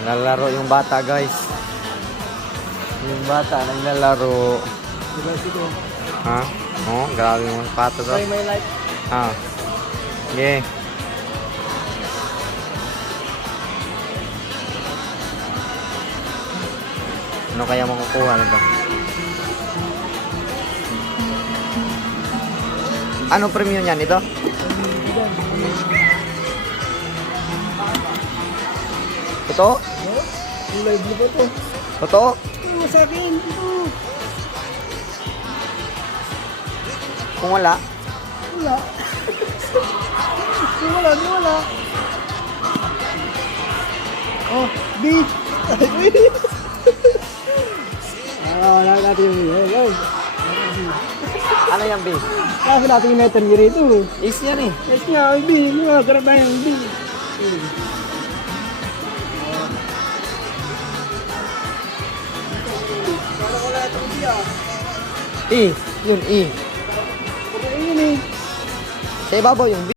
naglalaro yung bata, guys. Yung bata naglalaro. Diba ito? Ha? Oh, grabe yung sapatos. Try my life. Ah. Sige. Ano kaya makukuha nito? Ano premium yan ito? Totoo? Yung live mo ba ito? Totoo? Ito sa akin. Ito. Kung wala, Wala. Di wala, di wala. Oh, B. Wala natin yung B. Hello. ano yan, B? Kasi natin yung meter gear ito. Is yan eh. Yes nga, B. Mga karap na yung B. Parang wala itong B ah. E. Yun, E. Pagkain yun eh. Sa ibabaw yung B.